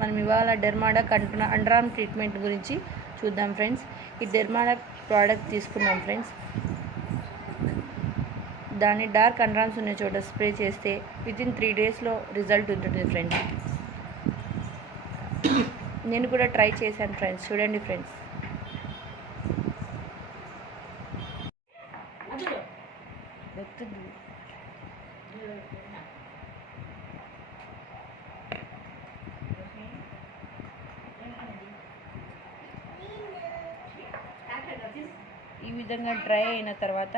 మనం ఇవాళ డెర్మాడాక్ under arm treatment గురించి చూద్దాం ఫ్రెండ్స్. ఈ డెర్మాడాక్ ప్రోడక్ట్ తీసుకున్నాం ఫ్రెండ్స్. దాన్ని డార్క్ అండర్ ఆర్మ్స్ ఉన్న చోట స్ప్రే చేస్తే వితిన్ 3 డేస్లో రిజల్ట్ ఉంటుంది ఫ్రెండ్స్. నేను కూడా ట్రై చేశాను ఫ్రెండ్స్. చూడండి ఫ్రెండ్స్. ఈ విధంగా డ్రై అయిన తర్వాత